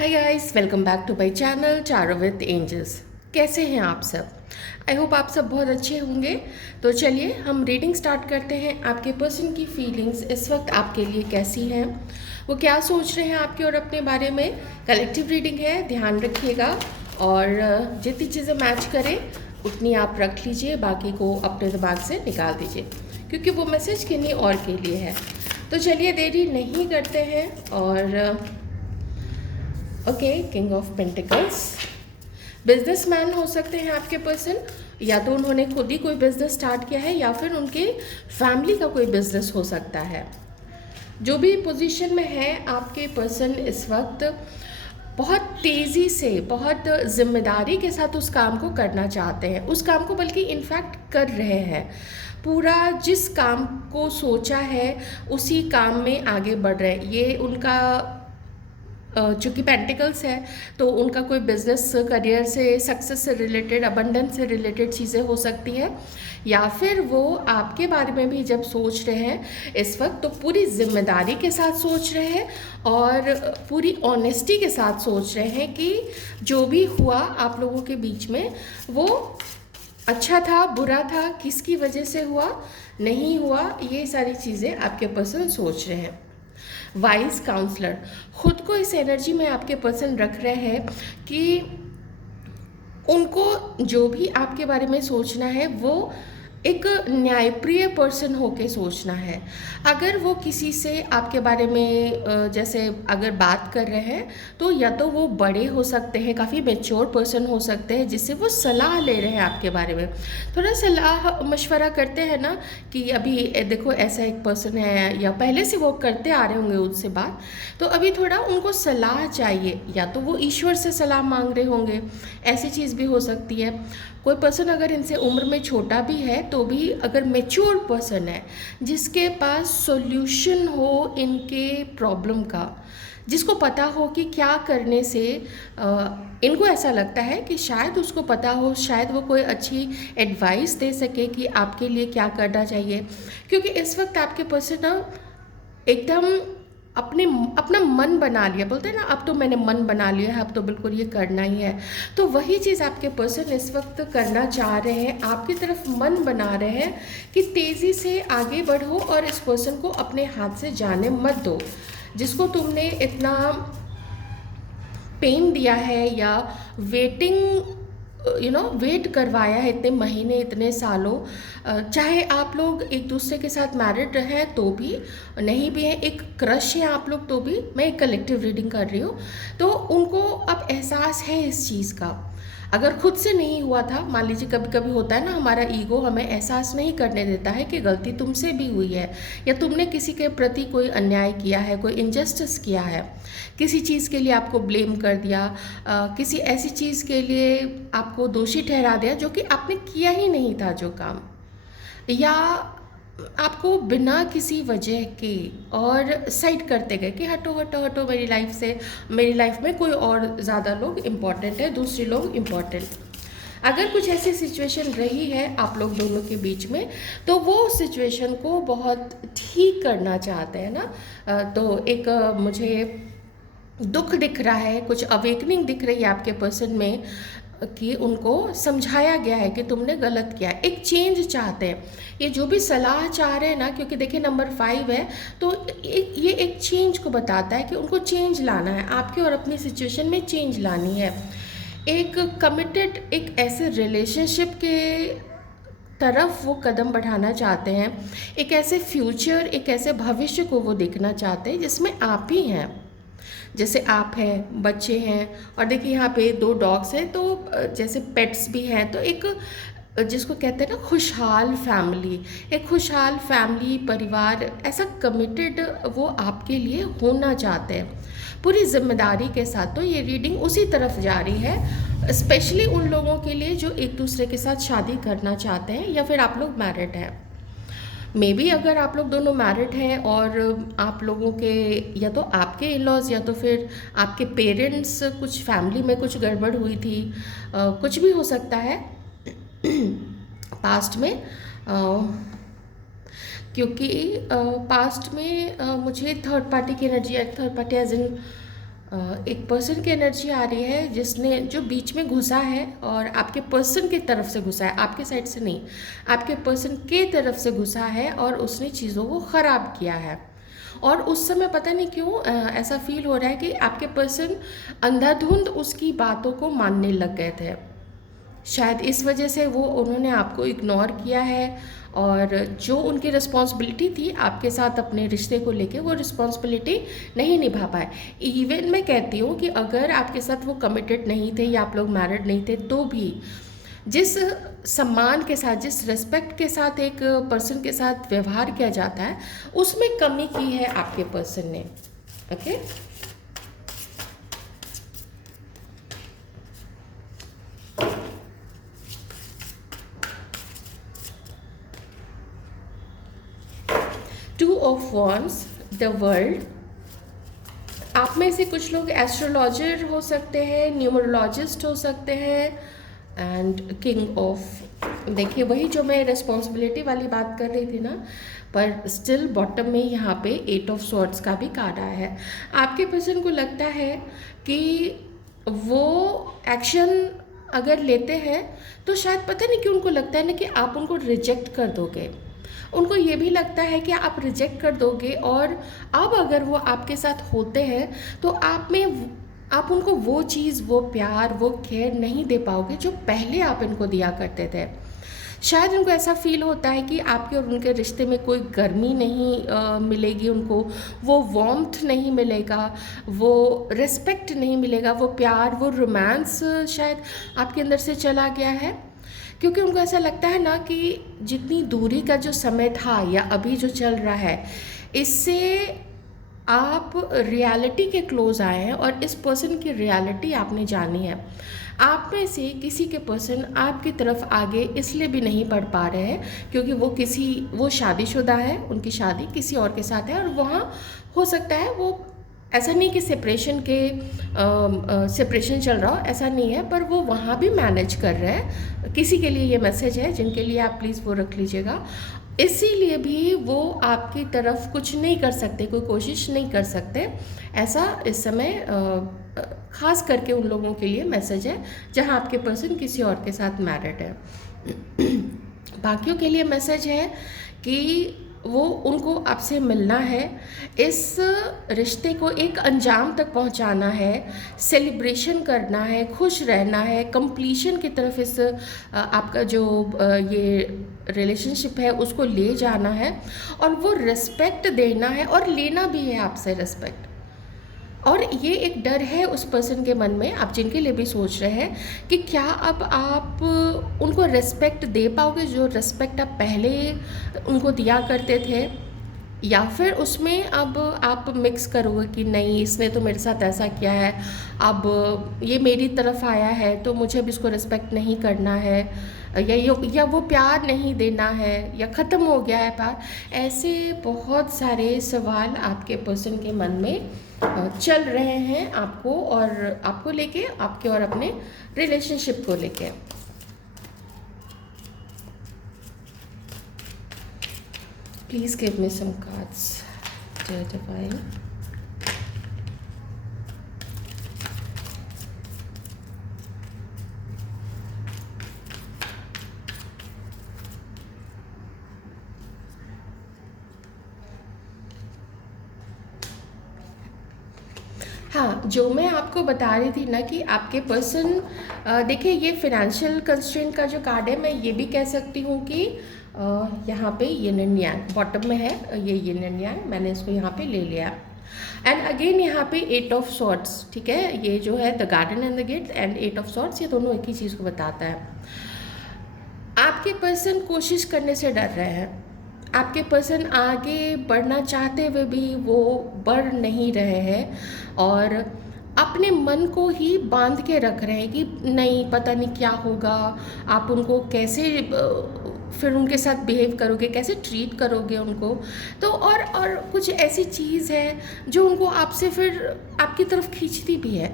Hi guys, welcome back to my channel चारो with angels. कैसे हैं आप सब? आई होप आप सब बहुत अच्छे होंगे। तो चलिए हम रीडिंग स्टार्ट करते हैं। आपके पर्सन की फीलिंग्स इस वक्त आपके लिए कैसी हैं, वो क्या सोच रहे हैं आपके और अपने बारे में। कलेक्टिव रीडिंग है, ध्यान रखिएगा और जितनी चीज़ें मैच करें उतनी आप रख लीजिए, बाकी को अपने दिमाग से निकाल दीजिए क्योंकि वो मैसेज किन्हीं और के लिए है। तो चलिए देरी नहीं करते हैं और okay, king of pentacles. Businessman हो सकते हैं आपके पर्सन, या तो उन्होंने खुद ही कोई बिजनेस स्टार्ट किया है या फिर उनके फैमिली का कोई बिजनेस हो सकता है। जो भी पोजीशन में है आपके पर्सन इस वक्त बहुत तेज़ी से, बहुत जिम्मेदारी के साथ उस काम को करना चाहते हैं, उस काम को बल्कि इनफैक्ट कर रहे हैं। पूरा जिस काम को सोचा है उसी काम में आगे बढ़ रहे हैं। ये उनका चूँकि पेंटिकल्स है तो उनका कोई बिजनेस, करियर से, सक्सेस से रिलेटेड, अबंडेंस से रिलेटेड चीज़ें हो सकती है, या फिर वो आपके बारे में भी जब सोच रहे हैं इस वक्त तो पूरी जिम्मेदारी के साथ सोच रहे हैं और पूरी ऑनेस्टी के साथ सोच रहे हैं कि जो भी हुआ आप लोगों के बीच में वो अच्छा था, बुरा था, किसकी वजह से हुआ, नहीं हुआ, ये सारी चीज़ें आपके पर्सन सोच रहे हैं। वाइज काउंसलर खुद को इस एनर्जी में आपके पर्सन रख रहे हैं कि उनको जो भी आपके बारे में सोचना है वो एक न्यायप्रिय पर्सन होके सोचना है। अगर वो किसी से आपके बारे में जैसे अगर बात कर रहे हैं तो या तो वो बड़े हो सकते हैं, काफ़ी मैच्योर पर्सन हो सकते हैं जिससे वो सलाह ले रहे हैं आपके बारे में, थोड़ा सलाह मशवरा करते हैं ना कि अभी देखो ऐसा एक पर्सन है, या पहले से वो करते आ रहे होंगे उनसे बात, तो अभी थोड़ा उनको सलाह चाहिए, या तो वो ईश्वर से सलाह मांग रहे होंगे, ऐसी चीज़ भी हो सकती है। कोई पर्सन अगर इनसे उम्र में छोटा भी है तो भी अगर मैच्योर पर्सन है जिसके पास सॉल्यूशन हो इनके प्रॉब्लम का, जिसको पता हो कि क्या करने से इनको ऐसा लगता है कि शायद उसको पता हो, शायद वो कोई अच्छी एडवाइस दे सके कि आपके लिए क्या करना चाहिए। क्योंकि इस वक्त आपके पर्सन ना एकदम अपना मन बना लिया, बोलते हैं ना अब तो मैंने मन बना लिया है, अब तो बिल्कुल ये करना ही है। तो वही चीज़ आपके पर्सन इस वक्त करना चाह रहे हैं, आपकी तरफ मन बना रहे हैं कि तेज़ी से आगे बढ़ो और इस पर्सन को अपने हाथ से जाने मत दो। जिसको तुमने इतना पेन दिया है या वेटिंग वेट करवाया है इतने महीने, इतने सालों, चाहे आप लोग एक दूसरे के साथ मैरिड हैं तो भी, नहीं भी हैं, एक क्रश है आप लोग तो भी, मैं एक कलेक्टिव रीडिंग कर रही हूँ, तो उनको अब एहसास है इस चीज़ का। अगर खुद से नहीं हुआ था, मान लीजिए कभी कभी होता है ना, हमारा ईगो हमें एहसास नहीं करने देता है कि गलती तुमसे भी हुई है, या तुमने किसी के प्रति कोई अन्याय किया है, कोई इनजस्टिस किया है, किसी चीज़ के लिए आपको ब्लेम कर दिया, किसी ऐसी चीज़ के लिए आपको दोषी ठहरा दिया जो कि आपने किया ही नहीं था जो काम, या आपको बिना किसी वजह के और साइड करते गए कि हटो हटो हटो मेरी लाइफ से, मेरी लाइफ में कोई और ज़्यादा लोग इम्पॉर्टेंट है, दूसरे लोग इम्पॉर्टेंट। अगर कुछ ऐसी सिचुएशन रही है आप लोग दोनों के बीच में तो वो सिचुएशन को बहुत ठीक करना चाहते हैं ना। तो एक मुझे दुख दिख रहा है, कुछ अवेकनिंग दिख रही है आपके पर्सन में कि उनको समझाया गया है कि तुमने गलत किया, एक चेंज चाहते हैं। ये जो भी सलाह चाह रहे हैं ना, क्योंकि देखिए नंबर 5 है तो ये एक चेंज को बताता है कि उनको चेंज लाना है, आपके और अपनी सिचुएशन में चेंज लानी है। एक कमिटेड, एक ऐसे रिलेशनशिप के तरफ वो कदम बढ़ाना चाहते हैं, एक ऐसे फ्यूचर, एक ऐसे भविष्य को वो देखना चाहते हैं जिसमें आप ही हैं, जैसे आप हैं, बच्चे हैं, और देखिए यहाँ पे 2 डॉग्स हैं तो जैसे पेट्स भी हैं, तो एक जिसको कहते हैं ना खुशहाल फैमिली, एक खुशहाल फैमिली, परिवार, ऐसा कमिटेड वो आपके लिए होना चाहते हैं पूरी जिम्मेदारी के साथ। तो ये रीडिंग उसी तरफ जा रही है, स्पेशली उन लोगों के लिए जो एक दूसरे के साथ शादी करना चाहते हैं या फिर आप लोग मैरिड हैं। मे बी अगर आप लोग दोनों मैरिड हैं और आप लोगों के या तो आपके इन लॉज या तो फिर आपके पेरेंट्स, कुछ फैमिली में कुछ गड़बड़ हुई थी, कुछ भी हो सकता है पास्ट में, क्योंकि पास्ट में मुझे थर्ड पार्टी की एनर्जी, थर्ड पार्टी एज इन एक पर्सन की एनर्जी आ रही है जिसने जो बीच में घुसा है और आपके पर्सन की तरफ से घुसा है, आपके साइड से नहीं, आपके पर्सन के तरफ से घुसा है और उसने चीज़ों को ख़राब किया है। और उस समय पता नहीं क्यों ऐसा फील हो रहा है कि आपके पर्सन अंधाधुंध उसकी बातों को मानने लग गए थे। शायद इस वजह से वो उन्होंने आपको इग्नोर किया है और जो उनकी रिस्पॉन्सिबिलिटी थी आपके साथ अपने रिश्ते को लेके वो रिस्पॉन्सिबिलिटी नहीं निभा पाए। इवन मैं कहती हूँ कि अगर आपके साथ वो कमिटेड नहीं थे या आप लोग मैरिड नहीं थे तो भी जिस सम्मान के साथ, जिस रिस्पेक्ट के साथ एक पर्सन के साथ व्यवहार किया जाता है उसमें कमी की है आपके पर्सन ने। Okay, 2 of wands, the world. आप में से कुछ लोग एस्ट्रोलॉजर हो सकते हैं, न्यूमरोलॉजिस्ट हो सकते हैं, एंड किंग ऑफ, देखिए वही जो मैं रिस्पॉन्सिबिलिटी वाली बात कर रही थी ना, पर स्टिल बॉटम में यहाँ पे 8 ऑफ स्वॉर्ड्स का भी कार्ड आया है। आपके पर्सन को लगता है कि वो एक्शन अगर लेते हैं तो शायद पता नहीं क्यों उनको लगता है ना कि आप उनको रिजेक्ट कर दोगे। उनको ये भी लगता है कि आप रिजेक्ट कर दोगे और अब अगर वो आपके साथ होते हैं तो आप उनको वो चीज़, वो प्यार, वो केयर नहीं दे पाओगे जो पहले आप इनको दिया करते थे। शायद उनको ऐसा फील होता है कि आपके और उनके रिश्ते में कोई गर्मी नहीं मिलेगी, उनको वो वार्मथ नहीं मिलेगा, वो रिस्पेक्ट नहीं मिलेगा, वो प्यार, वो रोमांस शायद आपके अंदर से चला गया है। क्योंकि उनको ऐसा लगता है ना कि जितनी दूरी का जो समय था या अभी जो चल रहा है, इससे आप रियलिटी के क्लोज आए हैं और इस पर्सन की रियलिटी आपने जानी है। आप में से किसी के पर्सन आपकी तरफ आगे इसलिए भी नहीं बढ़ पा रहे हैं क्योंकि वो शादीशुदा है, उनकी शादी किसी और के साथ है और वहाँ हो सकता है वो, ऐसा नहीं कि सेपरेशन चल रहा हो, ऐसा नहीं है, पर वो वहाँ भी मैनेज कर रहे हैं। किसी के लिए ये मैसेज है जिनके लिए आप प्लीज़ वो रख लीजिएगा। इसीलिए भी वो आपकी तरफ कुछ नहीं कर सकते, कोई कोशिश नहीं कर सकते, ऐसा इस समय ख़ास करके उन लोगों के लिए मैसेज है जहाँ आपके पर्सन किसी और के साथ मैरिड है। बाकियों के लिए मैसेज है कि वो उनको आपसे मिलना है, इस रिश्ते को एक अंजाम तक पहुंचाना है, सेलिब्रेशन करना है, खुश रहना है, कंप्लीशन की तरफ इस आपका जो ये रिलेशनशिप है उसको ले जाना है और वो रिस्पेक्ट देना है और लेना भी है आपसे रिस्पेक्ट। और ये एक डर है उस पर्सन के मन में, आप जिनके लिए भी सोच रहे हैं कि क्या अब आप उनको रिस्पेक्ट दे पाओगे जो रिस्पेक्ट आप पहले उनको दिया करते थे, या फिर उसमें अब आप मिक्स करोगे कि नहीं इसने तो मेरे साथ ऐसा किया है, अब ये मेरी तरफ आया है तो मुझे अब इसको रिस्पेक्ट नहीं करना है, या वो प्यार नहीं देना है, या ख़त्म हो गया है प्यार। ऐसे बहुत सारे सवाल आपके पर्सन के मन में चल रहे हैं आपको लेके, आपके और अपने रिलेशनशिप को लेके। Please give me some cards, dear divine. हाँ, जो मैं आपको बता रही थी ना कि आपके पर्सन, देखिए ये फिनेंशियल कंस्ट्रेंट का जो कार्ड है, मैं ये भी कह सकती हूँ कि यहाँ पे यिन एंड यांग बॉटम में है, ये यिन एंड यांग, मैंने इसको यहाँ पे ले लिया। एंड अगेन यहाँ पे 8 ऑफ स्वॉर्ड्स, ठीक है, ये जो है the garden and the gate and 8 of swords, ये दोनों एक ही चीज़ को बताता है। आपके पर्सन कोशिश करने से डर रहे हैं, आपके पर्सन आगे बढ़ना चाहते हुए भी वो बढ़ नहीं रहे हैं और अपने मन को ही बांध के रख रहे हैं कि नहीं पता नहीं क्या होगा, आप उनको कैसे फिर उनके साथ बिहेव करोगे, कैसे ट्रीट करोगे उनको, तो और कुछ ऐसी चीज़ है जो उनको आपसे फिर आपकी तरफ खींचती भी है।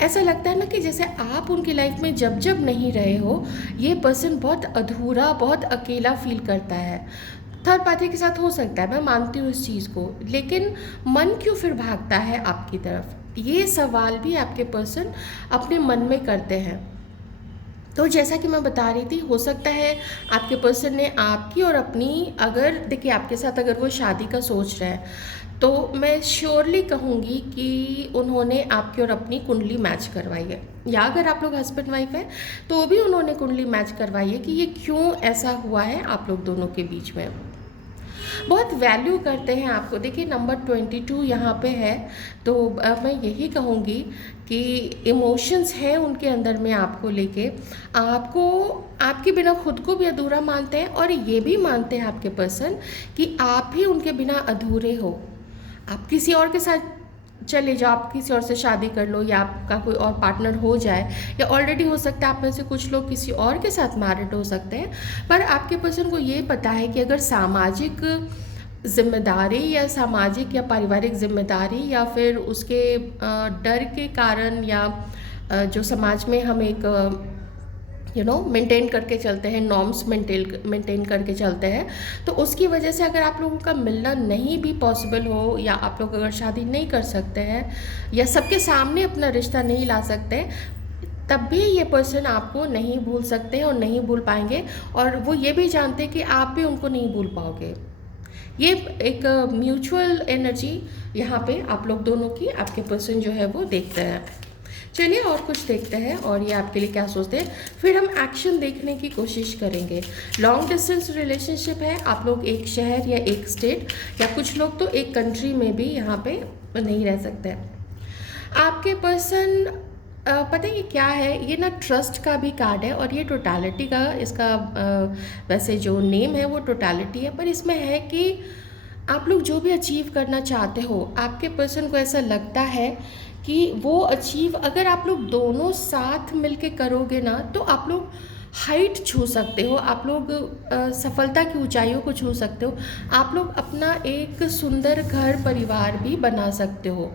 ऐसा लगता है ना कि जैसे आप उनकी लाइफ में जब जब नहीं रहे हो, ये पर्सन बहुत अधूरा, बहुत अकेला फील करता है। थर्ड पार्टी के साथ हो सकता है, मैं मानती हूँ इस चीज़ को, लेकिन मन क्यों फिर भागता है आपकी तरफ? ये सवाल भी आपके पर्सन अपने मन में करते हैं। तो जैसा कि मैं बता रही थी, हो सकता है आपके पर्सन ने आपकी और अपनी, अगर देखिए आपके साथ अगर वो शादी का सोच रहे हैं तो मैं श्योरली कहूँगी कि उन्होंने आपकी और अपनी कुंडली मैच करवाई है, या अगर आप लोग हस्बैंड वाइफ हैं तो भी उन्होंने कुंडली मैच करवाई है कि ये क्यों ऐसा हुआ है आप लोग दोनों के बीच में। बहुत वैल्यू करते हैं आपको। देखिए नंबर 22 यहाँ पे है, तो मैं यही कहूँगी कि इमोशंस हैं उनके अंदर में आपको लेके, आपको आपके बिना खुद को भी अधूरा मानते हैं, और ये भी मानते हैं आपके पर्सन कि आप ही उनके बिना अधूरे हो। आप किसी और के साथ चले जाओ, आप किसी और से शादी कर लो, या आपका कोई और पार्टनर हो जाए, या ऑलरेडी हो सकता है आप में से कुछ लोग किसी और के साथ मैरिड हो सकते हैं, पर आपके पर्सन को ये पता है कि अगर सामाजिक जिम्मेदारी या सामाजिक या पारिवारिक जिम्मेदारी या फिर उसके डर के कारण, या जो समाज में हम एक मेंटेन करके चलते हैं, नॉर्म्स मेंटेन करके चलते हैं, तो उसकी वजह से अगर आप लोगों का मिलना नहीं भी पॉसिबल हो, या आप लोग अगर शादी नहीं कर सकते हैं, या सबके सामने अपना रिश्ता नहीं ला सकते, तब भी ये पर्सन आपको नहीं भूल सकते हैं और नहीं भूल पाएंगे, और वो ये भी जानते हैं कि आप भी उनको नहीं भूल पाओगे। ये एक म्यूचुअल एनर्जी यहाँ पे आप लोग दोनों की, आपके पर्सन जो है वो देखते हैं। चलिए और कुछ देखते हैं और ये आपके लिए क्या सोचते हैं, फिर हम एक्शन देखने की कोशिश करेंगे। लॉन्ग डिस्टेंस रिलेशनशिप है, आप लोग एक शहर या एक स्टेट, या कुछ लोग तो एक कंट्री में भी यहाँ पे नहीं रह सकते। आपके पर्सन पता है ये क्या है, ये ना ट्रस्ट का भी कार्ड है, और ये टोटलिटी का, इसका वैसे जो नेम है वो टोटलिटी है, पर इसमें है कि आप लोग जो भी अचीव करना चाहते हो, आपके पर्सन को ऐसा लगता है कि वो अचीव अगर आप लोग दोनों साथ मिलके करोगे ना, तो आप लोग हाइट छू सकते हो, आप लोग सफलता की ऊंचाइयों को छू सकते हो, आप लोग अपना एक सुंदर घर परिवार भी बना सकते हो।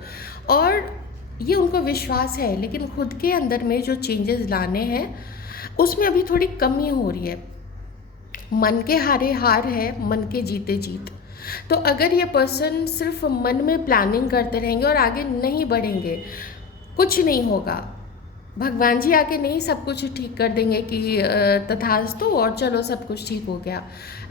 और ये उनको विश्वास है, लेकिन खुद के अंदर में जो चेंजेस लाने हैं उसमें अभी थोड़ी कमी हो रही है। मन के हारे हार है, मन के जीते जीत। तो अगर ये पर्सन सिर्फ मन में प्लानिंग करते रहेंगे और आगे नहीं बढ़ेंगे, कुछ नहीं होगा। भगवान जी आके नहीं सब कुछ ठीक कर देंगे कि तथास्तु और चलो सब कुछ ठीक हो गया।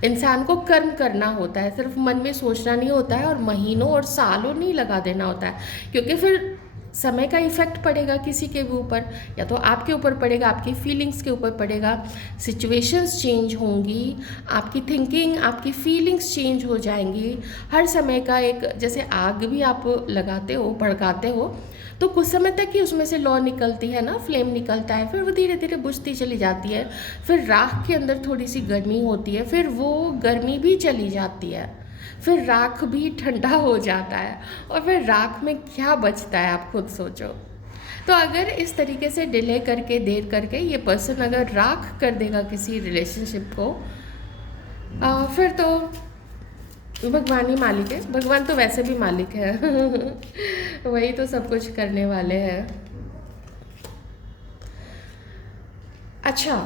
इंसान को कर्म करना होता है, सिर्फ मन में सोचना नहीं होता है, और महीनों और सालों नहीं लगा देना होता है, क्योंकि फिर समय का इफ़ेक्ट पड़ेगा किसी के भी ऊपर, या तो आपके ऊपर पड़ेगा, आपकी फीलिंग्स के ऊपर पड़ेगा, सिचुएशंस चेंज होंगी, आपकी थिंकिंग, आपकी फीलिंग्स चेंज हो जाएंगी। हर समय का एक, जैसे आग भी आप लगाते हो, भड़काते हो, तो कुछ समय तक ही उसमें से लौ निकलती है ना, फ्लेम निकलता है, फिर वो धीरे धीरे बुझती चली जाती है, फिर राख के अंदर थोड़ी सी गर्मी होती है, फिर वो गर्मी भी चली जाती है, फिर राख भी ठंडा हो जाता है, और फिर राख में क्या बचता है आप खुद सोचो। तो अगर इस तरीके से डिले करके, देर करके ये पर्सन अगर राख कर देगा किसी रिलेशनशिप को, फिर तो भगवान ही मालिक है। भगवान तो वैसे भी मालिक है वही तो सब कुछ करने वाले हैं। अच्छा,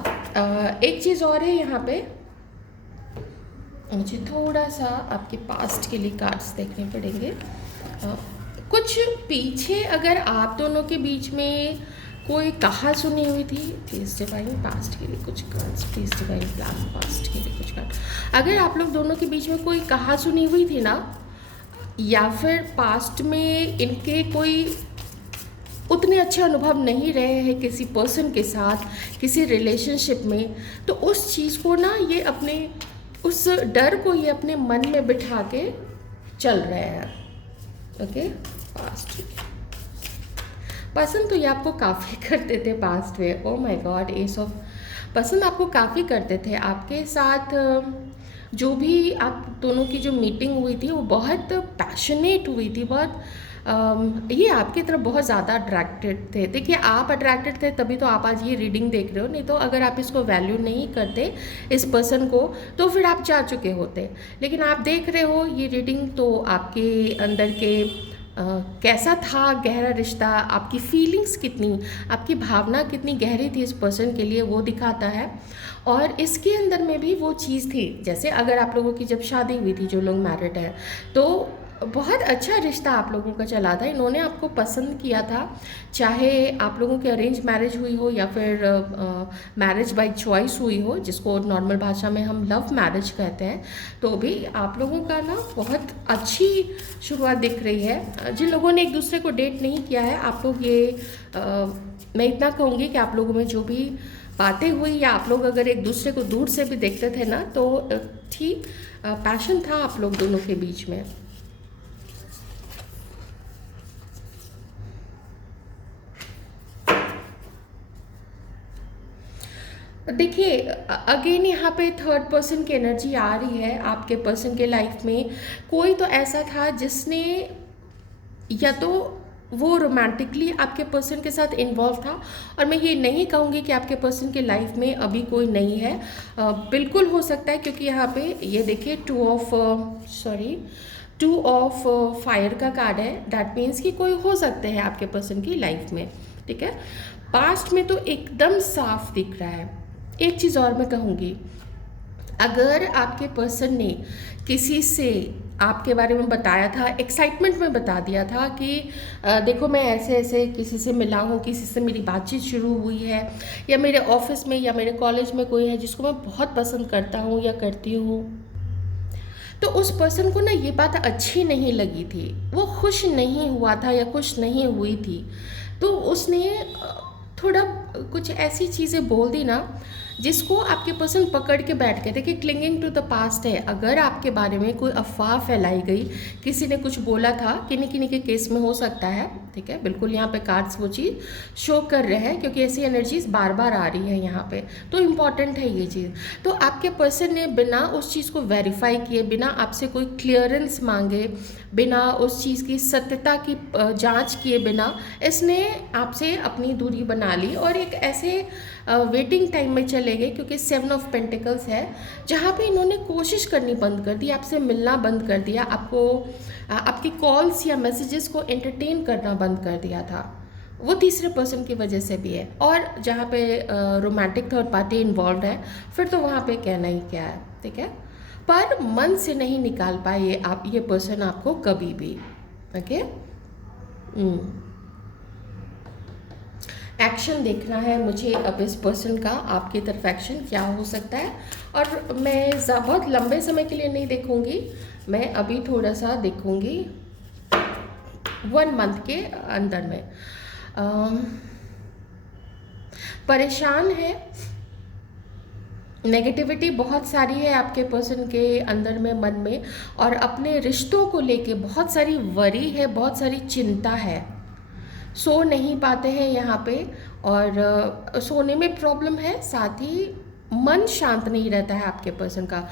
एक चीज़ और है यहाँ पे, मुझे थोड़ा सा आपके पास्ट के लिए कार्ड्स देखने पड़ेंगे। कुछ पीछे अगर आप दोनों के बीच में कोई कहा सुनी हुई थी, प्लीज़ डिवाइन पास्ट के लिए कुछ कार्ड्स, प्लीज़ डिवाइन पास्ट के लिए कुछ कार्ड। अगर आप लोग दोनों के बीच में कोई कहा सुनी हुई थी ना, या फिर पास्ट में इनके कोई उतने अच्छे अनुभव नहीं रहे हैं किसी पर्सन के साथ, किसी रिलेशनशिप में, तो उस चीज़ को ना ये अपने, उस डर को ये अपने मन में बिठा के चल रहे हैं। ओके, पास्ट पसंद तो ये आपको काफ़ी करते थे पास्ट में। Oh my God, S of पसंद आपको काफ़ी करते थे। आपके साथ जो भी आप दोनों की जो मीटिंग हुई थी वो बहुत पैशनेट हुई थी, बहुत ये आपकी तरफ बहुत ज़्यादा अट्रैक्टेड थे। देखिए आप अट्रैक्टेड थे तभी तो आप आज ये रीडिंग देख रहे हो, नहीं तो अगर आप इसको वैल्यू नहीं करते इस पर्सन को तो फिर आप जा चुके होते। लेकिन आप देख रहे हो ये रीडिंग, तो आपके अंदर के कैसा था गहरा रिश्ता, आपकी फीलिंग्स कितनी, आपकी भावना कितनी गहरी थी इस पर्सन के लिए, वो दिखाता है। और इसके अंदर में भी वो चीज़ थी, जैसे अगर आप लोगों की जब शादी हुई थी, जो लोग मैरिड हैं, तो बहुत अच्छा रिश्ता आप लोगों का चला था, इन्होंने आपको पसंद किया था, चाहे आप लोगों की अरेंज मैरिज हुई हो या फिर मैरिज बाय चॉइस हुई हो, जिसको नॉर्मल भाषा में हम लव मैरिज कहते हैं। तो भी आप लोगों का ना बहुत अच्छी शुरुआत दिख रही है। जिन लोगों ने एक दूसरे को डेट नहीं किया है, आप लोग ये मैं इतना कहूँगी कि आप लोगों में जो भी बातें हुई या आप लोग अगर एक दूसरे को दूर से भी देखते थे ना, तो ठीक पैशन था आप लोग दोनों के बीच में। देखिए, अगेन यहाँ पे थर्ड पर्सन की एनर्जी आ रही है आपके पर्सन के लाइफ में। कोई तो ऐसा था जिसने, या तो वो रोमांटिकली आपके पर्सन के साथ इन्वॉल्व था, और मैं ये नहीं कहूँगी कि आपके पर्सन के लाइफ में अभी कोई नहीं है। बिल्कुल हो सकता है, क्योंकि यहाँ पे ये देखिए टू ऑफ फायर का कार्ड है। दैट मीन्स कि कोई हो सकते हैं आपके पर्सन की लाइफ में, ठीक है। पास्ट में तो एकदम साफ दिख रहा है। एक चीज़ और मैं कहूँगी, अगर आपके पर्सन ने किसी से आपके बारे में बताया था, एक्साइटमेंट में बता दिया था कि देखो मैं ऐसे ऐसे किसी से मिला हूँ, किसी से मेरी बातचीत शुरू हुई है, या मेरे ऑफिस में या मेरे कॉलेज में कोई है जिसको मैं बहुत पसंद करता हूँ या करती हूँ, तो उस पर्सन को ना ये बात अच्छी नहीं लगी थी, वो खुश नहीं हुआ था या खुश नहीं हुई थी, तो उसने थोड़ा कुछ ऐसी चीज़ें बोल दी ना जिसको आपके पर्सन पकड़ के बैठ गए। देखिए, क्लिंगिंग टू द पास्ट है। अगर आपके बारे में कोई अफवाह फैलाई गई, किसी ने कुछ बोला था, किन्हीं किन्हीं के केस में हो सकता है, ठीक है, बिल्कुल यहाँ पे कार्ड्स वो चीज़ शो कर रहे हैं, क्योंकि ऐसी एनर्जीज बार बार आ रही है यहाँ पे, तो इम्पॉर्टेंट है ये चीज़। तो आपके पर्सन ने बिना उस चीज़ को वेरीफाई किए, बिना आपसे कोई क्लियरेंस मांगे, बिना उस चीज़ की सत्यता की जांच किए बिना, इसने आपसे अपनी दूरी बना ली और एक ऐसे वेटिंग टाइम में चले गए, क्योंकि 7 ऑफ पेंटिकल्स है, जहाँ पे इन्होंने कोशिश करनी बंद कर दी, आपसे मिलना बंद कर दिया, आपको आपकी कॉल्स या मैसेजेस को एंटरटेन करना बंद कर दिया था। वो तीसरे पर्सन की वजह से भी है, और जहाँ पे रोमांटिक थर्ड पार्टी इन्वॉल्व है, फिर तो वहाँ पे कहना ही क्या है, ठीक है। पर मन से नहीं निकाल पाए ये पर्सन आपको कभी भी, ओके। एक्शन देखना है मुझे अब इस पर्सन का, आपकी तरफ एक्शन क्या हो सकता है। और मैं बहुत लंबे समय के लिए नहीं देखूंगी, मैं अभी थोड़ा सा देखूंगी 1 मंथ के अंदर में। परेशान है, नेगेटिविटी बहुत सारी है आपके पर्सन के अंदर में, मन में, और अपने रिश्तों को लेके बहुत सारी वरी है, बहुत सारी चिंता है। सो नहीं पाते हैं यहाँ पे, और सोने में प्रॉब्लम है, साथ ही मन शांत नहीं रहता है आपके पर्सन का।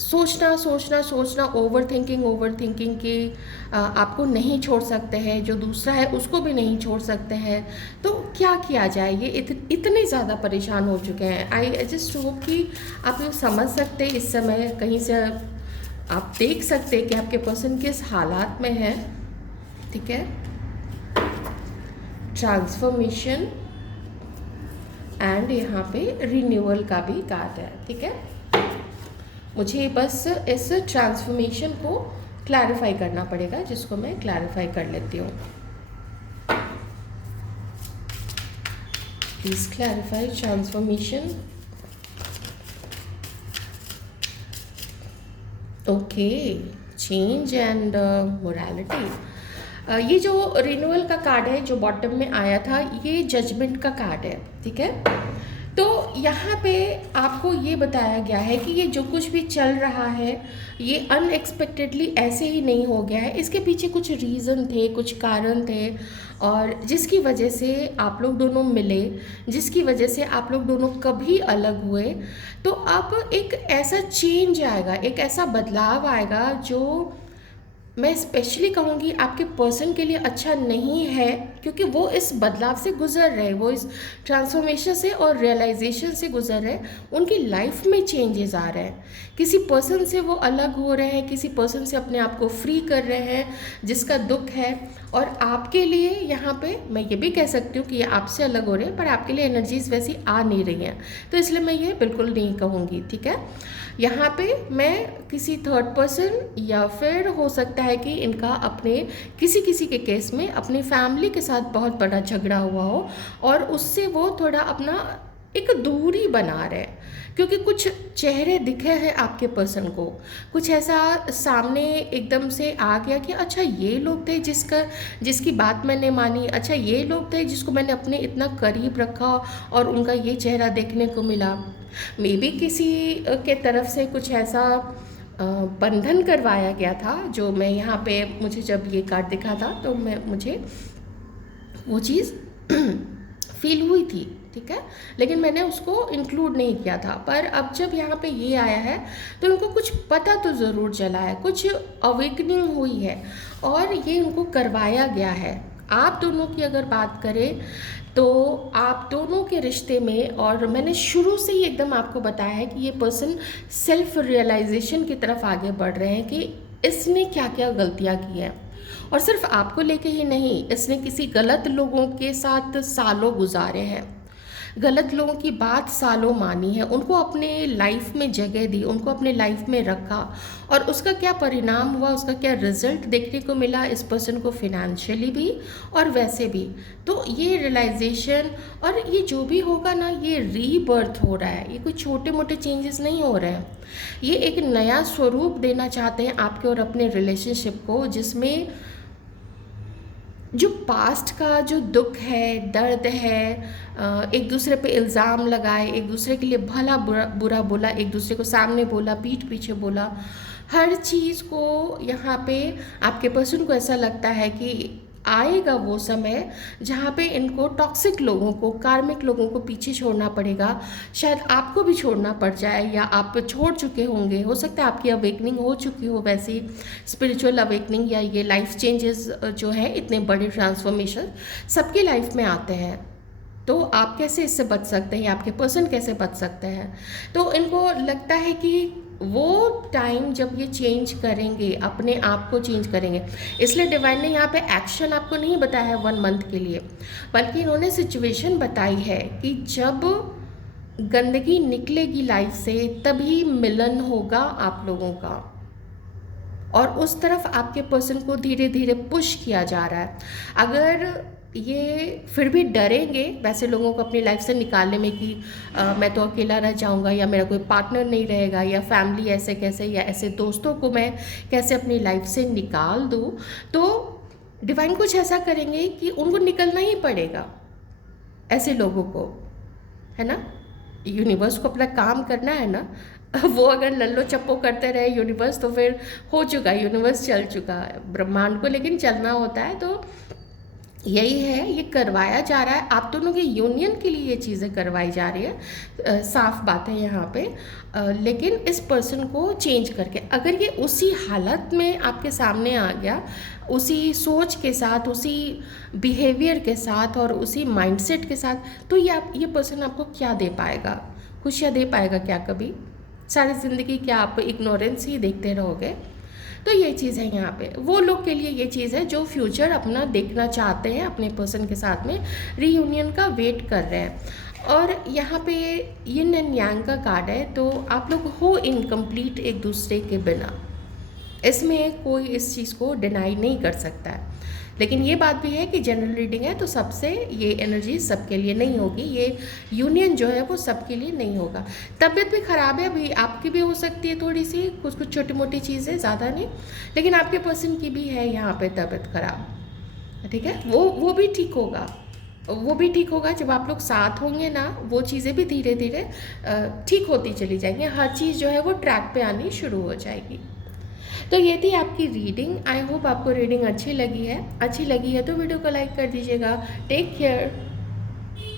सोचना सोचना सोचना, ओवर थिंकिंग कि आपको नहीं छोड़ सकते हैं, जो दूसरा है उसको भी नहीं छोड़ सकते हैं। तो क्या किया जाए, ये इतने ज़्यादा परेशान हो चुके हैं। आई जस्ट होप कि आप ये समझ सकते इस समय, कहीं से आप देख सकते कि आपके पर्सन किस हालात में है, ठीक है। ट्रांसफॉर्मेशन एंड यहाँ पे रिन्यूअल का भी कार्ड है, ठीक है। मुझे बस इस ट्रांसफॉर्मेशन को क्लैरिफाई करना पड़ेगा, जिसको मैं क्लैरिफाई कर लेती हूँ। Please clarify transformation. Okay, change and morality. ये जो रिन्यूअल का कार्ड है जो बॉटम में आया था, ये जजमेंट का कार्ड है, ठीक है। तो यहाँ पे आपको ये बताया गया है कि ये जो कुछ भी चल रहा है, ये अनएक्सपेक्टेडली ऐसे ही नहीं हो गया है, इसके पीछे कुछ रीज़न थे, कुछ कारण थे, और जिसकी वजह से आप लोग दोनों मिले, जिसकी वजह से आप लोग दोनों कभी अलग हुए। तो अब एक ऐसा चेंज आएगा, एक ऐसा बदलाव आएगा जो मैं स्पेशली कहूँगी आपके पर्सन के लिए अच्छा नहीं है, क्योंकि वो इस बदलाव से गुजर रहे, वो इस ट्रांसफॉर्मेशन से और रियलाइजेशन से गुजर रहे, उनकी लाइफ में चेंजेस आ रहे हैं, किसी पर्सन से वो अलग हो रहे हैं, किसी पर्सन से अपने आप को फ्री कर रहे हैं जिसका दुख है। और आपके लिए यहाँ पे मैं ये भी कह सकती हूँ कि ये आपसे अलग हो रहे हैं, पर आपके लिए एनर्जीज वैसी आ नहीं रही हैं, तो इसलिए मैं ये बिल्कुल नहीं कहूँगी, ठीक है। यहाँ पे मैं किसी थर्ड पर्सन या फिर हो सकता है कि इनका अपने किसी किसी के केस में अपनी फैमिली के साथ बहुत बड़ा झगड़ा हुआ हो और उससे वो थोड़ा अपना एक दूरी बना रहे, क्योंकि कुछ चेहरे दिखे हैं आपके पर्सन को, कुछ ऐसा सामने एकदम से आ गया कि अच्छा ये लोग थे जिसकी बात मैंने मानी, अच्छा ये लोग थे जिसको मैंने अपने इतना करीब रखा और उनका ये चेहरा देखने को मिला। मे बी किसी के तरफ से कुछ ऐसा बंधन करवाया गया था, जो मैं यहाँ पे मुझे जब ये कार्ड दिखा था तो मुझे वो चीज़ फील हुई थी, ठीक है, लेकिन मैंने उसको इंक्लूड नहीं किया था। पर अब जब यहाँ पे ये आया है तो इनको कुछ पता तो ज़रूर चला है, कुछ अवेकनिंग हुई है और ये इनको करवाया गया है। आप दोनों की अगर बात करें तो आप दोनों के रिश्ते में, और मैंने शुरू से ही एकदम आपको बताया है कि ये पर्सन सेल्फ रियलाइजेशन की तरफ आगे बढ़ रहे हैं कि इसने क्या क्या गलतियाँ की हैं, और सिर्फ आपको लेके ही नहीं, इसने किसी गलत लोगों के साथ सालों गुजारे हैं, गलत लोगों की बात सालों मानी है, उनको अपने लाइफ में जगह दी, उनको अपने लाइफ में रखा, और उसका क्या परिणाम हुआ, उसका क्या रिजल्ट देखने को मिला इस पर्सन को, फिनेंशियली भी और वैसे भी। तो ये रियलाइजेशन और ये जो भी होगा ना, ये रीबर्थ हो रहा है, ये कोई छोटे मोटे चेंजेस नहीं हो रहे हैं, ये एक नया स्वरूप देना चाहते हैं आपके और अपने रिलेशनशिप को, जिसमें जो पास्ट का जो दुख है, दर्द है, एक दूसरे पे इल्ज़ाम लगाए, एक दूसरे के लिए भला बुरा बोला, एक दूसरे को सामने बोला, पीठ पीछे बोला, हर चीज़ को यहाँ पे आपके पर्सन को ऐसा लगता है कि आएगा वो समय जहाँ पे इनको टॉक्सिक लोगों को, कार्मिक लोगों को पीछे छोड़ना पड़ेगा। शायद आपको भी छोड़ना पड़ जाए, या आप छोड़ चुके होंगे, हो सकता है आपकी अवेकनिंग हो चुकी हो, वैसी स्पिरिचुअल अवेकनिंग या ये लाइफ चेंजेस जो है, इतने बड़े ट्रांसफॉर्मेशन सबकी लाइफ में आते हैं। तो आप कैसे इससे बच सकते हैं, आपके पर्सन कैसे बच सकते हैं? तो इनको लगता है कि वो टाइम जब ये चेंज करेंगे, अपने आप को चेंज करेंगे, इसलिए डिवाइन ने यहाँ पे एक्शन आपको नहीं बताया है 1 मंथ के लिए, बल्कि इन्होंने सिचुएशन बताई है कि जब गंदगी निकलेगी लाइफ से तभी मिलन होगा आप लोगों का, और उस तरफ आपके पर्सन को धीरे धीरे पुश किया जा रहा है। अगर ये फिर भी डरेंगे वैसे लोगों को अपनी लाइफ से निकालने में कि मैं तो अकेला रह जाऊंगा, या मेरा कोई पार्टनर नहीं रहेगा, या फैमिली ऐसे कैसे, या ऐसे दोस्तों को मैं कैसे अपनी लाइफ से निकाल दूं, तो डिवाइन कुछ ऐसा करेंगे कि उनको निकलना ही पड़ेगा, ऐसे लोगों को, है ना। यूनिवर्स को अपना काम करना है ना, वो अगर लल्लो चप्पो करते रहे यूनिवर्स तो फिर हो चुका, यूनिवर्स चल चुका है, ब्रह्मांड को लेकिन चलना होता है। तो यही है, ये करवाया जा रहा है, आप दोनों के यूनियन के लिए ये चीज़ें करवाई जा रही है, साफ बात है यहाँ पे। लेकिन इस पर्सन को चेंज करके, अगर ये उसी हालत में आपके सामने आ गया, उसी सोच के साथ, उसी बिहेवियर के साथ और उसी माइंडसेट के साथ, तो ये पर्सन आपको क्या दे पाएगा? खुशियाँ दे पाएगा क्या कभी? सारी ज़िंदगी क्या आप इग्नोरेंस ही देखते रहोगे? तो ये चीज़ है यहाँ पे, वो लोग के लिए ये चीज़ है जो फ्यूचर अपना देखना चाहते हैं, अपने पर्सन के साथ में रीयूनियन का वेट कर रहे हैं। और यहाँ पे यिन एंड यांग का कार्ड है, तो आप लोग हो इनकम्प्लीट एक दूसरे के बिना, इसमें कोई इस चीज़ को डिनाई नहीं कर सकता है। लेकिन ये बात भी है कि जनरल रीडिंग है, तो सबसे ये एनर्जी सबके लिए नहीं होगी, ये यूनियन जो है वो सबके लिए नहीं होगा। तबीयत भी ख़राब है अभी, आपकी भी हो सकती है थोड़ी सी, कुछ कुछ छोटी मोटी चीज़ें, ज़्यादा नहीं, लेकिन आपके पर्सन की भी है यहाँ पे तबीयत ख़राब, ठीक है। वो भी ठीक होगा, वो भी ठीक होगा जब आप लोग साथ होंगे ना, वो चीज़ें भी धीरे धीरे ठीक होती चली जाएंगी, हर चीज़ जो है वो ट्रैक पे आनी शुरू हो जाएगी। तो ये थी आपकी रीडिंग। आई होप आपको रीडिंग अच्छी लगी है तो वीडियो को लाइक कर दीजिएगा। Take care.